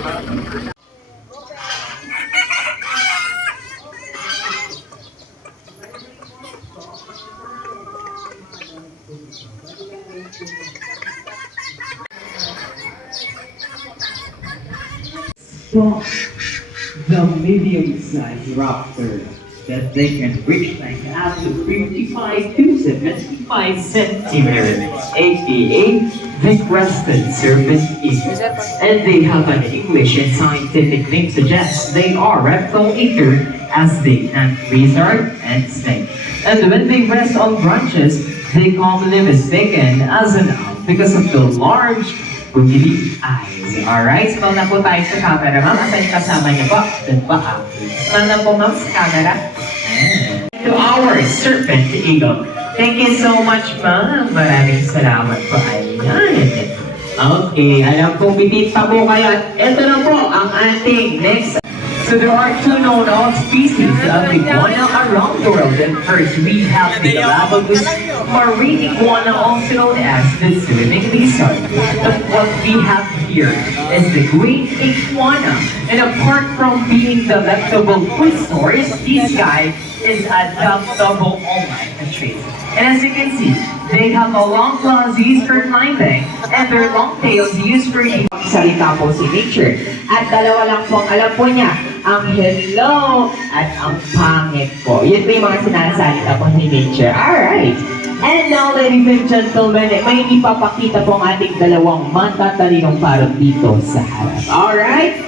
The medium-sized raptor that they can reach like up to 55 to 75 centimeters, aka the crested serpent eater. And they have an English and scientific name suggests they are reptile eater as they can lizard and snake. And when they rest on branches, they commonly mistaken as an owl because of the large bumili eyes. Alright, smell na po tayo sa camera, ma'am. Asan yung kasama niyo po? Doon po ako. Smell na po, ma'am, sa camera. To our serpent eagle. Thank you so much, ma'am. Maraming salamat po. Ayan. Okay, alam kong bitit pa po kayo. At ito na po ang ating next. So there are two known species of iguana around the world. And first, we have the Galapagos marine iguana, also known as the swimming lizard. But what we have here is the great iguana. And apart from being the delectable food source, this guy is adaptable online countries. And as you can see, they have a long claws used for climbing, and their long tails used for eating. Salita po si nature. At dalawa lang po ang alam po niya, ang hello at ang pangit po. Yun po yung mga sinasalita po ni nature. Alright. And now, ladies and gentlemen, may ipapakita po ang ating dalawang matatalinong parot dito sa harap. Alright?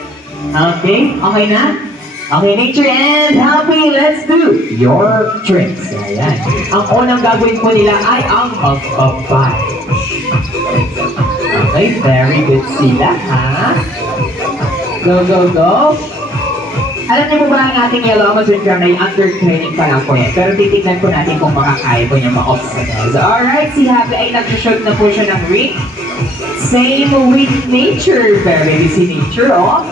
Okay? Okay na? Okay, nature and happy, let's do your tricks. Ayan. Ang unang gagawin po nila ay ang magbabay. Okay, very good sila, ha? Go, go, go. Alam niyo po ba ang ating yellow Amazon crown ay under training pa lang po yan. Pero titignan po natin kung makakaya po niya ma-obstacles. Alright, si Happy ay nag-shoot na po siya ng ring. Same with nature. Very good si nature, oh.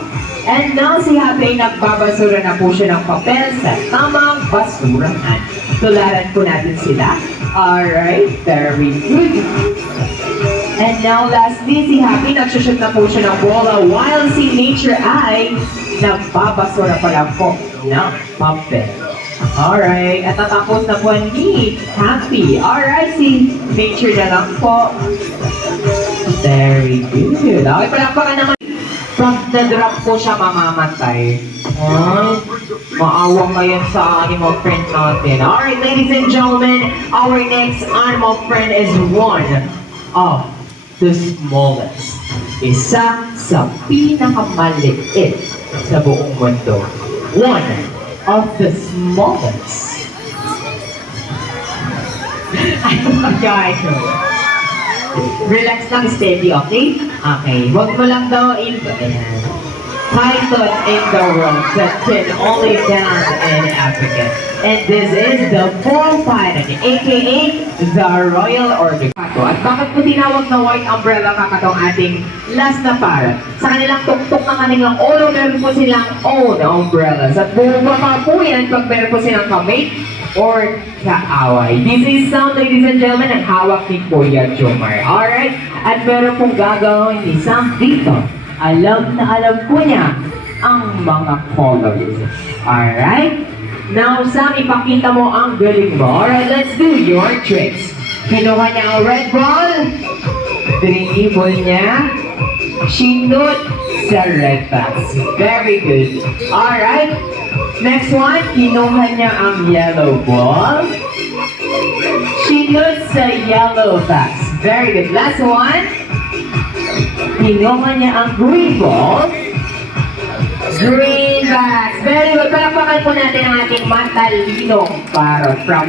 And now si Happy ay nagbabasura na po siya ng papel sa tamang basurahan. Tularan po natin sila. Alright, very good. And now lastly, si Happy nagsushoot na po siya ng bola while si Nature ay nagbabasura pala po ng papel. Alright, at natapos na po ni Happy. Alright, si Nature na lang po. Very good. Okay, palakpakan naman. Pag na-drop po siya, mamamatay. Maawang ngayon sa animal friend natin. Alright, ladies and gentlemen, our next animal friend is one of the smallest. Isa sa pinakamaliit sa buong mundo. One of the smallest. Guys, relax lang, steady, okay? Okay, huwag mo lang daw python in the world that can only found in Africa. And this is the bull python, aka the Royal Orbit. At bakit po tinawag na white umbrella kakatong ating last na parrot? Sa kanilang tuktok ng kanilang ulo, meron po silang own umbrellas. At bumaba po yan pag meron po silang kamate or kaaway. This is sound, ladies and gentlemen, ang hawak ni Kuya Jomar. Alright? At meron pong gagawin ni Sam dito. Alam na alam po niya ang mga colors. Alright? Now, Sam, ipakita mo ang galing mo. Alright, let's do your tricks. Kinuha niya ang red ball. Dribble niya. Sinut sa red box. Very good. Alright. Next one, kinuha niya ang yellow ball. Sinut sa yellow box. Very good. Last one. Kinuha niya ang green ball. Green box. Very good. Palakpakan po natin ang ating matalinong parrot from